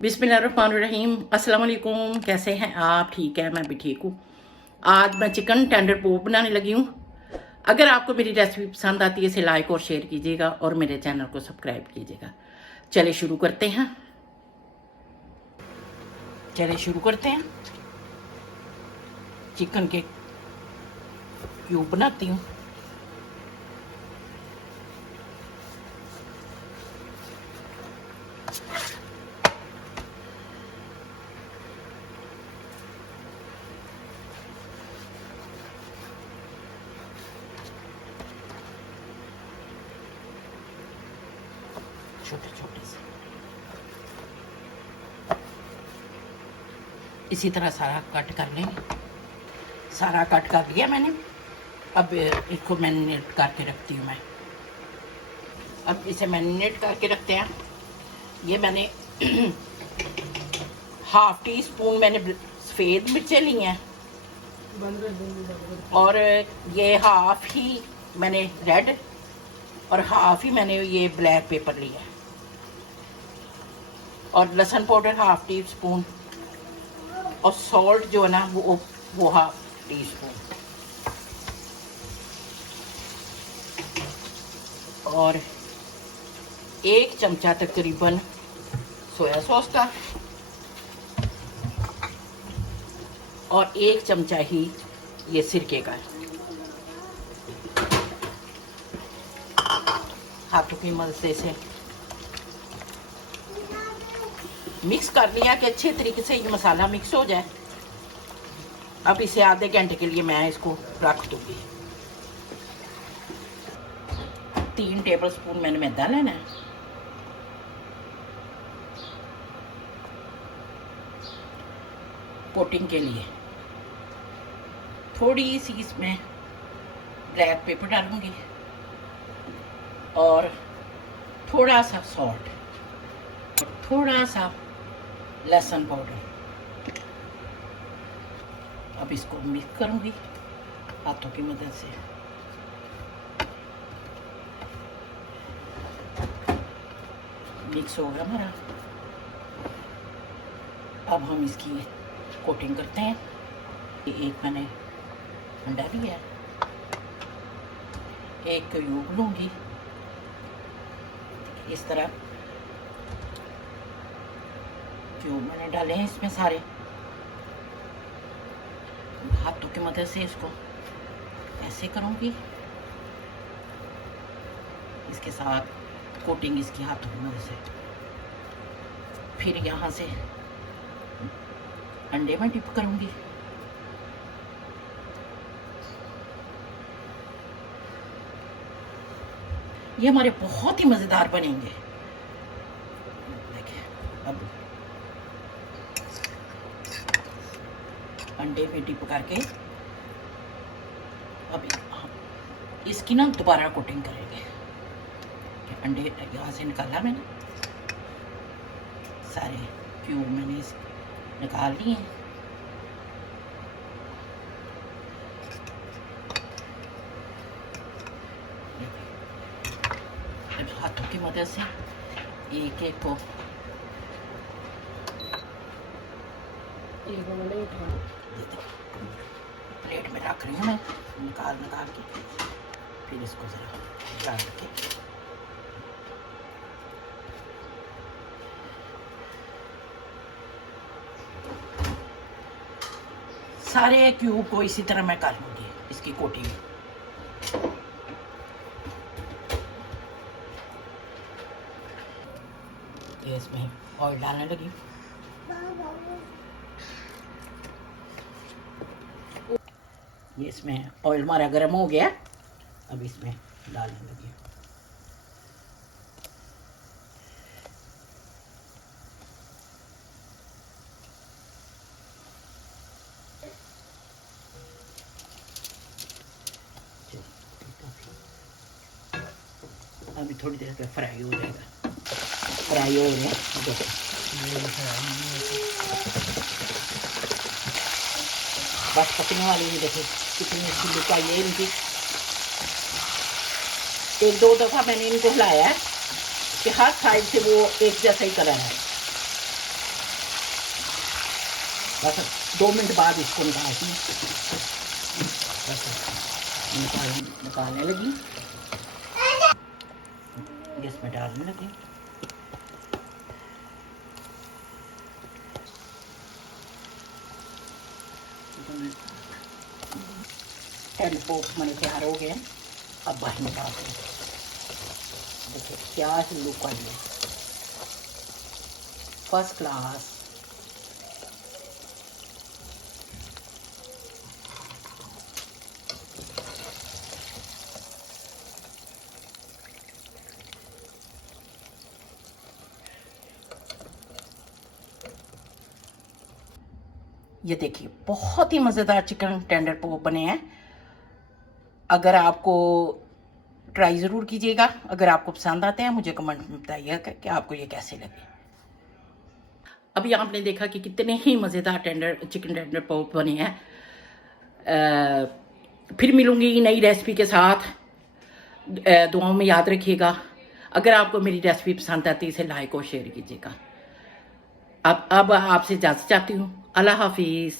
बिस्मिल्लाहिर्रहमानिर्रहीम। अस्सलाम वालेकुम। कैसे हैं आप? ठीक है, मैं भी ठीक हूँ। आज मैं चिकन टेंडर पोप बनाने लगी हूँ। अगर आपको मेरी रेसिपी पसंद आती है इसे लाइक और शेयर कीजिएगा और मेरे चैनल को सब्सक्राइब कीजिएगा। चलिए शुरू करते हैं। चिकन के क्यूब बनाती हूँ। छोटे छोटे से इसी तरह सारा कट कर लेंगे। सारा कट कर लिया मैंने। अब इसको मैरिनेट करके रखती हूँ मैं। अब इसे मैरिनेट करके रखते हैं। ये मैंने हाफ टी स्पून मैंने सफ़ेद मिर्चें ली हैं और ये हाफ ही मैंने रेड और हाफ ही मैंने ये ब्लैक पेपर लिया और लहसुन पाउडर हाफ टी स्पून और सॉल्ट जो है ना वो हाफ टी स्पून और 1 चमचा तकरीबन सोया सॉस का और 1 चमचा ही ये सिरके का। हाथों की मदद से इसे मिक्स कर लिया कि अच्छे तरीके से ये मसाला मिक्स हो जाए। अब इसे आधे घंटे के लिए मैं इसको रख दूंगी। 3 टेबलस्पून मैंने मैदा लेना है। कोटिंग के लिए थोड़ी सी इसमें ब्लैक पेपर डालूंगी और थोड़ा सा सॉल्ट और थोड़ा सा लहसुन पाउडर। अब इसको मिक्स करूंगी हाथों की मदद से। मिक्स हो गया हमारा। अब हम इसकी कोटिंग करते हैं। एक मैंने अंडा लिया है, 1 क्यूब लूंगी। इस तरह क्यूब मैंने डाले हैं इसमें सारे। हाथों की मदद से इसको ऐसे करूंगी। इसके साथ कोटिंग इसकी हाथों की मदद से। फिर यहाँ से अंडे में डिप करूंगी। ये हमारे बहुत ही मज़ेदार बनेंगे। देखिए अब अंडे में डिप करके अब इसकी ना दोबारा कोटिंग करेंगे। अंडे यहाँ से निकाला मैंने, सारे क्यूब मैंने निकाल लिए हैं। हाथों की मदद से एक एक को प्लेट में रख रही हूँ मैं, निकाल के। फिर इसको जरा डाल के सारे क्यूब को इसी तरह मैं कर लूँगी इसकी कोटिंग। ये इसमें ऑयल डालने लगी। ये इसमें ऑयल हमारा गर्म हो गया। अब इसमें डालने लगी। अभी थोड़ी देर तक फ्राई हो जाएगा। फ्राई हो गया। बस पकने वाली है। देखिए कितनी अच्छी लुक आई है इनकी। 1-2 दफ़ा मैंने इनको हिलाया है कि हर साइड से वो एक जैसा ही कलर है। बस 2 मिनट बाद इसको निकालती हूँ। बस निकालने लगी, इसमें डालने लगी। टेंडर पोप मैंने तैयार हो गए, अब बाहर निकालते हैं। देखिए क्या ही लुक आ गया, फर्स्ट क्लास। ये देखिए बहुत ही मज़ेदार चिकन टेंडर पोप बने हैं। अगर आपको ट्राई ज़रूर कीजिएगा। अगर आपको पसंद आते हैं मुझे कमेंट में बताइएगा कि आपको ये कैसे लगे। अभी आपने देखा कि कितने ही मज़ेदार चिकन टेंडर पोप बने हैं। फिर मिलूंगी नई रेसिपी के साथ। दुआओं में याद रखिएगा। अगर आपको मेरी रेसिपी पसंद आती है इसे लाइक और शेयर कीजिएगा। अब आपसे इजाज़त चाहती हूँ। अल्लाह हाफिज़।